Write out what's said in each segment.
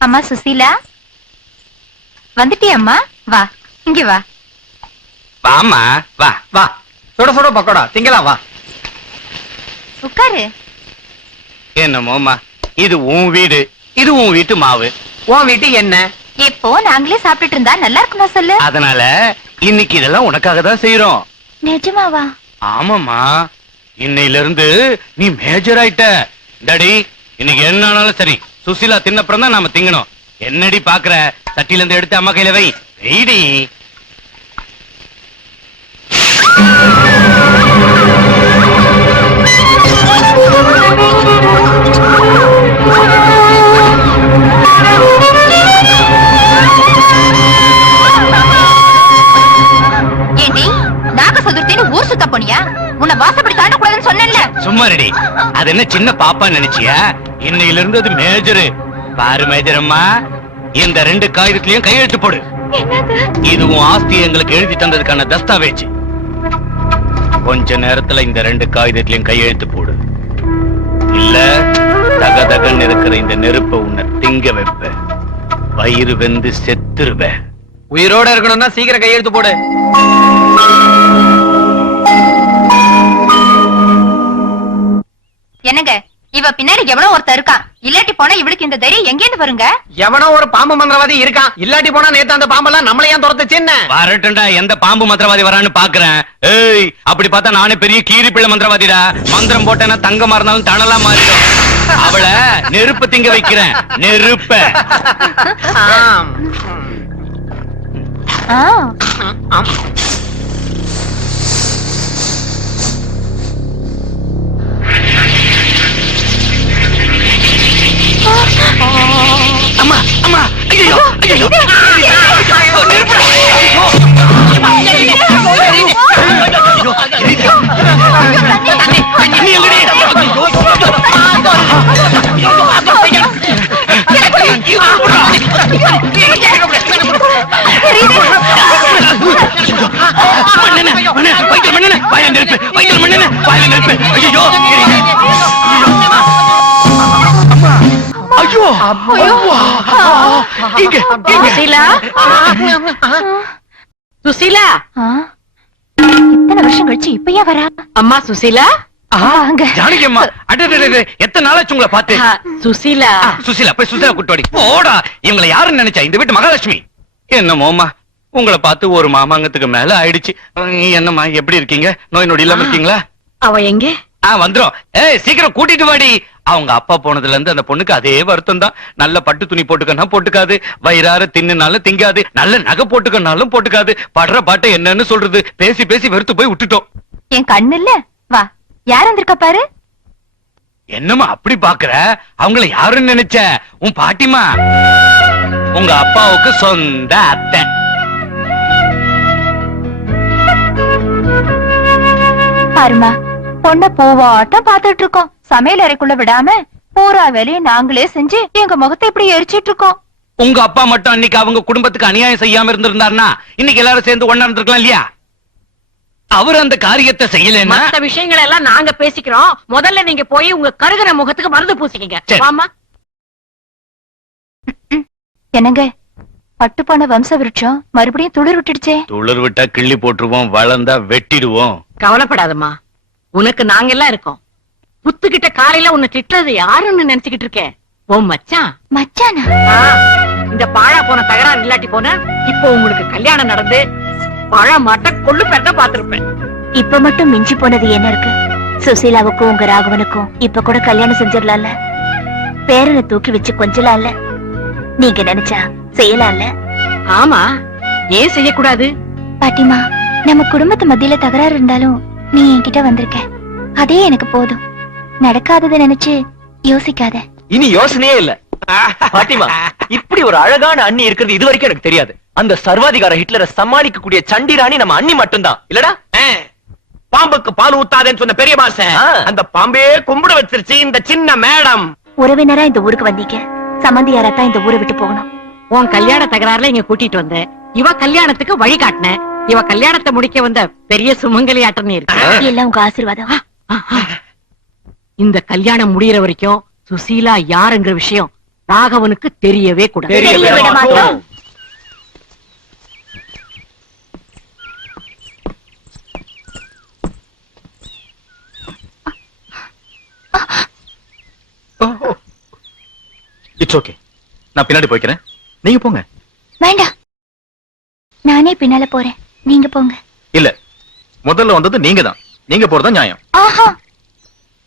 அம்மா சுசீலா? வந்துட்டியம்மா? வா இங்க வா. வாமா வா வா. சுட சுட பக்கோடா திங்கலாம் வா. உட்காரு. என்னமோமா இது உன் வீடு இது உன் வீட்டு மாவு. உன் வீட்டு என்ன? எப்போ நாங்களே சாப்பிட்டுட்டு இருந்தா நல்லா இருக்குமா சொல்லு? அதனால இன்னைக்கு இதெல்லாம் உனக்காக தான் செய்யறோம் நிஜமாவா? ஆமாமா இன்னையில இருந்து நீ மேஜர் ஆயிட்ட. டடி இன்னைக்கு என்ன ஆனாலும் சரி சுசிலா தின்னப்புறம் தான் நாம திங்கணும். என்னடி பாக்குற? சட்டில இருந்து எடுத்து அம்மா கையில வை. வெயிடி. அது என்ன சின்ன பாப்பா நினைச்சியா? இன்னையில இருந்து அது மேஜரு. பாரு மேஜர் அம்மா இந்த ரெண்டு காகிதத்திலயும் கையெழுத்து போடு. என்னது? இது உன் ஆஸ்தி எங்களுக்கு எழுதி தந்ததுக்கான தஸ்தாவேஜ். கொஞ்ச நேரத்துல இந்த ரெண்டு காகிதத்திலயும் கையெழுத்து போடு. இல்ல தகதகன்னு இருக்கிற இந்த நெருப்ப உன்னை திங்க வைப்ப. வயிறு வெந்து செத்துருவ. உயிரோட இருக்கணும்னா சீக்கிரம் கையெழுத்து போடு. என்னங்க? இவ பின்னாடி எவ்வளவு ஒருத்தர் இருக்கான். இல்லாட்டி போனா இவளுக்கு இந்த தைரியம் எங்கேருந்து வருங்க? எவனோ ஒரு பாம்பு மந்திரவாதி இருக்கான். இல்லாட்டி போனா நேத்து அந்த பாம்பெல்லாம் நம்மள ஏன் துரத்துச்சு என்ன? வரட்டும்டா எந்த பாம்பு மந்திரவாதி வரான்னு பாக்குறேன். ஏய் அப்படி பார்த்தா நானே பெரிய கீரி பிள்ளை மந்திரவாதிடா. மந்திரம் போட்டேன்னா தங்கமா இருந்தாலும் தணலா மாறிடும். அவளை நெருப்பு திங்க வைக்கிறேன். நெருப்ப. ஆம். ஆ, அம்மா அம்மா ஐயோ ஐயோ ஐயோ சுசீலா? சுசீலா? ஆ. இத்தனை வருஷம் கழிச்சு இப்பயா வரா? அம்மா சுசீலா? வாங்க. ஜானகி அம்மா எத்தனை நாளாச்சு உங்களை பார்த்து? சுசீலா. சுசீலா போய் சுசீலா கூட்டோடி போடா. இவங்களை யாருன்னு நினைச்சா? இந்த வீட்டு மகாலட்சுமி. என்னமோமா உங்களை பார்த்து ஒரு மாமாங்கத்துக்கு மேல ஆயிடுச்சு. என்னம்மா எப்படி இருக்கீங்க? நோய் நொடி இல்லாம இருக்கீங்களா? அவ எங்க? ஆ வந்துரும். ஏய் சீக்கிரம் கூட்டிட்டு வாடி. அவங்க அப்பா போனதுல இருந்து அந்த பொண்ணுக்கு அதே வருத்தம் தான் நல்ல பட்டு துணி போட்டுக்கனா போட்டுக்காது. வயிறார தின்னுனாலும் திங்காது. நல்ல நகை போட்டுக்கனாலும் போட்டுக்காது. படுற பாட்டை என்னன்னு சொல்றது. பேசி பேசி வெறுத்து போய் விட்டுட்டோம். என் கண்ணு இல்ல வா. யார் வந்திருக்கா பாரு? என்னம்மா அப்படி பாக்குற? அவங்கள யாருன்னு நினைச்ச? உன் பாட்டிமா உங்க அப்பாவுக்கு சொந்த அத்தை. பாருமா பொண்ண பூவாட்டம் பாத்துட்டு இருக்கோம் சமையல் அறைக்குள்ள விடாம பூரா வேலையை நாங்களே செஞ்சு எங்க முகத்தை இப்படி எரிச்சிட்டு இருக்கோம் உங்க அப்பா மட்டும் அன்னைக்கு அவங்க குடும்பத்துக்கு அநியாயம் செய்யாம இருந்திருந்தாருன்னா இன்னைக்கு எல்லாரும் சேர்ந்து ஒண்ணா இருந்திருக்கலாம் இல்லையா? அவர் அந்த காரியத்தை செய்யலன்னா மத்த விஷயங்களை எல்லாம் நாங்க பேசிக்கிறோம். முதல்ல நீங்க போய் உங்க கருகிற முகத்துக்கு மருந்து பூசிக்கங்க. வாமா என்னங்க? பட்டு போன வம்ச விருட்சம் மறுபடியும் துளிர் விட்டுடுச்சே. துளிர் விட்டா கிள்ளி போட்டுருவோம் வளர்ந்தா வெட்டிடுவோம். கவலைப்படாதம்மா. உனக்கு நாங்க எல்லாம் இருக்கோம். புத்துக்கிட்ட காலையில உன்னை திட்டுறது யாருன்னு நினைச்சுக்கிட்டு இருக்கேன் ஓ மச்சான். மச்சானா? இந்த பாழா போன தகராறு இல்லாட்டி போன இப்போ உங்களுக்கு கல்யாணம் நடந்து பழ மாட்ட கொள்ளு பெற்ற பாத்திருப்பேன் இப்ப மட்டும் மிஞ்சி போனது என்ன இருக்கு? சுசீலாவுக்கும் உங்க ராகவனுக்கும் இப்ப கூட கல்யாணம் செஞ்சிடலாம்ல? பேரனை தூக்கி வச்சு கொஞ்சலாம்ல? நீங்க நினைச்சா செய்யலாம்ல? ஆமா ஏன் செய்யக்கூடாது? பாட்டிமா நம்ம குடும்பத்து மத்தியில தகராறு இருந்தாலும் நீ என்கிட்ட வந்திருக்க. அதே எனக்கு போதும். நடக்காததை நினைச்சு யோசிக்காத. இனி யோசனையே இல்ல. பாட்டிமா இப்படி ஒரு அழகான அண்ணி இருக்கிறது இது வரைக்கும் எனக்கு தெரியாது. அந்த சர்வாதிகார ஹிட்லரை சமாளிக்க கூடிய சண்டி ராணி நம்ம அண்ணி மட்டும்தான். இல்லடா? பாம்புக்கு பால் ஊத்தாதேன்னு சொன்ன பெரிய ஆ. அந்த பாம்பே கும்பிட வச்சிருச்சு இந்த சின்ன மேடம். உறவினரா இந்த ஊருக்கு வந்தீங்க. சம்மந்தியாரத்தான் இந்த ஊரை விட்டு போகணும். உன் கல்யாண தகராறுல இங்க கூட்டிட்டு வந்த இவ கல்யாணத்துக்கு வழி காட்டின. இவ கல்யாணத்தை முடிக்க வந்த பெரிய சுமங்கலி ஆட்டம் இருக்கு? எல்லாம் உங்க ஆசீர்வாதம். இந்த கல்யாணம் முடியற வரைக்கும் சுசீலா யாருங்கிற விஷயம் ராகவனுக்கு தெரியவே கூடாது. இட்ஸ் ஓகே நான் பின்னாடி போய்க்கிறேன். நீங்க போங்க. வேண்டாம். நானே பின்னால போறேன். நீங்க போங்க. இல்ல முதல்ல வந்தது நீங்க தான் நீங்க போறதா நியாயம். ஆஹா.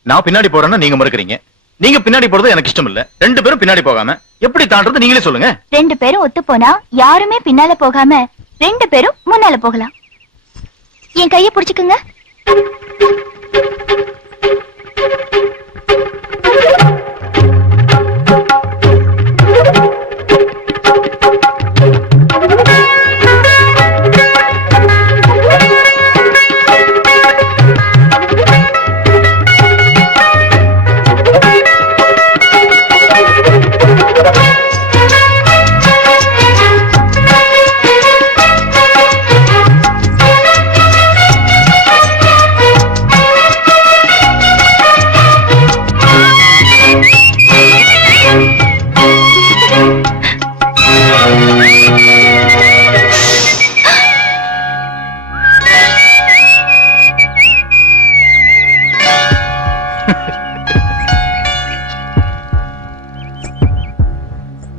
நான் பின்னாடி போறேன்னா நீங்க மறுக்கறீங்க. நீங்க பின்னாடி போறது எனக்கு இஷ்டம் இல்ல. ரெண்டு பேரும் பின்னாடி போகாம எப்படி தாண்டறது நீங்களே சொல்லுங்க. ரெண்டு பேரும் ஒத்து போனா யாருமே பின்னால போகாம ரெண்டு பேரும் முன்னால போகலாம். என் கைய புடிச்சுக்குங்க.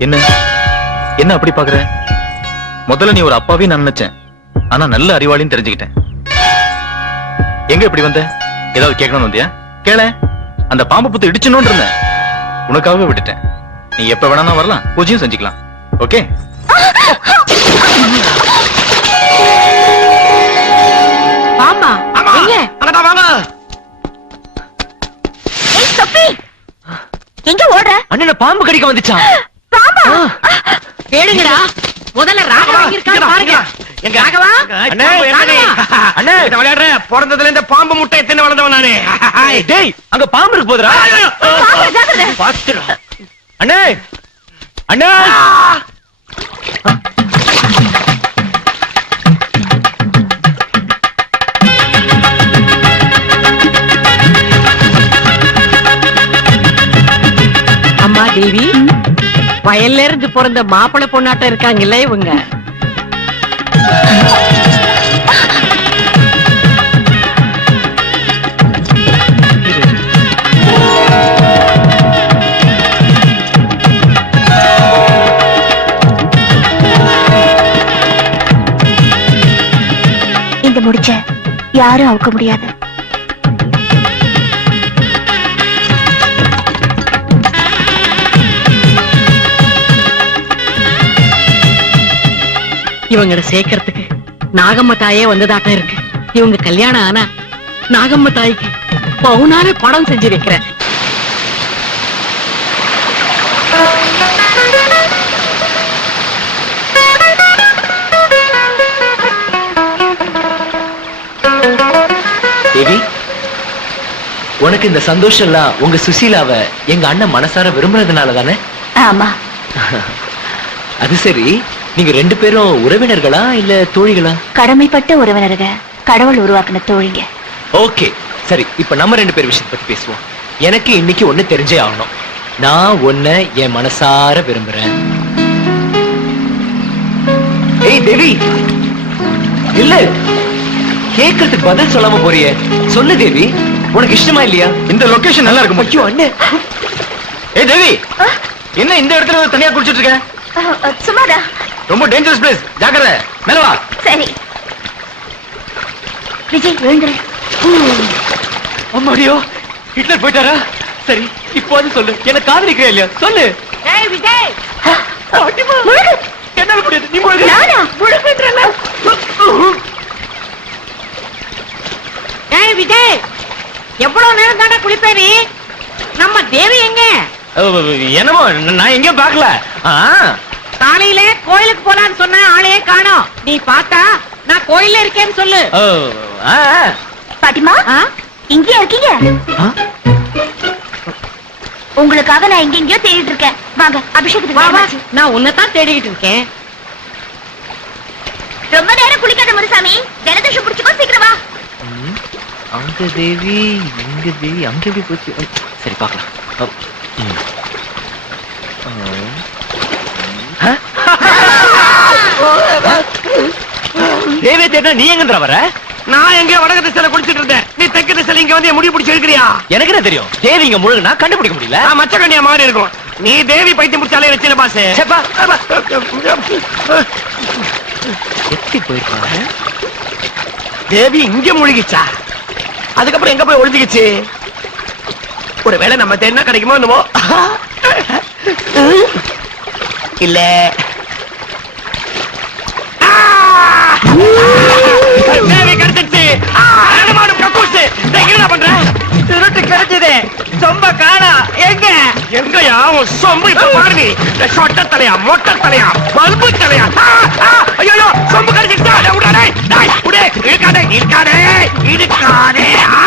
என்ன? என்ன அப்படி பாக்குற முதல்ல நீ ஒரு அப்பாவே நான் நினைச்சேன். ஆனா நல்ல அறிவாளின்னு தெரிஞ்சுக்கிட்டேன். எங்க இப்படி வந்த? ஏதாவது கேட்கணும்னு வந்தியா? கேள. அந்த பாம்பு புத்து இடிச்சணும்னு இருந்தேன். உனக்காகவே விட்டுட்டேன். நீ எப்ப வேணா வரலாம். பூஜையும் செஞ்சுக்கலாம். ஓகே? பாம்பா எங்க? எங்க ஓடுற? அண்ணனை பாம்பு கடிக்க வந்துச்சான் கேளுங்கடா. முதல்ல ராகவா எங்க இருக்கான்னு பாருங்க. எங்க ராகவா? அண்ணே என்னடி? அண்ணே. இத விளையாடுற. பிறந்ததுல இந்த பாம்பு முட்டை எத்தனை வளர்ந்தவன் நானு. டேய் அங்க பாம்பு இருக்கு போதுடா. பாம்பா ஜாக்கிரதை. பாத்துடா அண்ணே. அண்ணே. அம்மா தேவி. வயல்ல இருந்து பிறந்த மாப்பிள்ளை பொண்ணாட்டம் இருக்காங்கல்ல இவங்க. இந்த முடிச்ச யாரும் அவுக்க முடியாது. இவங்களை சேர்க்கறதுக்கு நாகம்ம தாயே வந்ததாட்டம் இருக்கு. இவங்க கல்யாணம் ஆனா நாகம்ம தாய்க்கு பவுனான படம் செஞ்சு வைக்கிறேன் தேவி உனக்கு இந்த சந்தோஷம் எல்லாம் உங்க சுசீலாவ எங்க அண்ணன் மனசார விரும்புறதுனால தானே ஆமா. அது சரி. நீங்க ரெண்டு பேரும் உறவினர்களா இல்ல தோழிகளா? கடமைப்பட்ட உறவினருக கடவுள் உருவாக்குன தோழிங்க. ஓகே. சரி இப்ப நம்ம ரெண்டு பேர் விஷயத்தை பத்தி பேசுவோம். எனக்கு இன்னைக்கு ஒண்ணு தெரிஞ்சே ஆகணும். நான் உன்னை என் மனசார விரும்புறேன். ஏய் தேவி! இல்ல கேக்குறதுக்கு பதில் சொல்லாம போறியே. சொல்லு தேவி. உனக்கு இஷ்டமா இல்லையா? இந்த லொகேஷன் நல்லா இருக்கும். ஐயோ அண்ணே. ஏய் தேவி! என்ன இந்த இடத்துல தனியா குடிச்சிட்டு இருக்க? சும்மாடா ரொம்ப டேஞ்சரஸ் பிளேஸ் ஜாக்கிரதை. மேல வா. சரி. விஜய் எழுந்துரு. அம்மாடியோ ஹிட்லர் போயிட்டாரா? சரி இப்போ அது சொல்லு. என்ன காதலிக்கிறே இல்லையா? சொல்லு. ஏய் விஜய். என்னால முடியாது. நீ முழுகு. நானா? முழுகுன்றேன்ல. ஏய் விஜய். எவ்வளவு நேரம் தானே குளிப்பேரி நம்ம தேவி எங்க? என்னமோ நான் எங்கேயும் பார்க்கல. ஆ, காலையில கோயிலுக்கு போலான்னு சொன்ன ஆளையே காணோம். நீ பார்த்தா நான் கோயில்ல இருக்கேன்னு சொல்லு. ஓ, ஆ, பாட்டிமா ஆ? இங்கேயா இருக்கீங்க. உங்களுக்காக நான் எங்க எங்கேயோ தேடிட்டு இருக்கேன். வாங்க அபிஷேகத்துக்கு வா. நான் உன்னைத்தான் தேடிக்கிட்டு இருக்கேன். ரொம்ப நேரம் குளிக்காத முருசாமி ஜலதோஷம் பிடிச்சுக்கோ சீக்கிரம் வா. அங்க தேவி இங்க தேவி அங்க எப்படி போச்சு? சரி பார்க்கலாம். தேவே தேடா நீ எங்கன்ற வர? நான் எங்க வடக்கு திசையில குடிச்சிட்டு இருந்தேன். நீ தெற்கு திசையில இங்க வந்து முடி பிடிச்சி இருக்கிறியா எனக்கு என்ன தெரியும்? தேவி இங்க முழுகுனா கண்டுபிடிக்க முடியல. மச்சக்கண்ணியா மாறி இருக்கும். நீ தேவி பைத்தியம் முடிச்சாலே வச்சில பாசு. எத்தி போயிருக்காங்க தேவி இங்க முழுகிச்சா? அதுக்கப்புறம் எங்க போய் ஒளிஞ்சுக்கிச்சு? ஒருவேளை நம்ம தேடினா கிடைக்குமோ என்னமோ? இல்ல. இப்ப சொட்ட தலையா மொட்டை தலையா பல்பு தலையா. ஐயோ சொம்பு கிடைச்சிருச்சா? விடாடே இழுக்காதே இருக்காதே இருக்காதே. ஆ!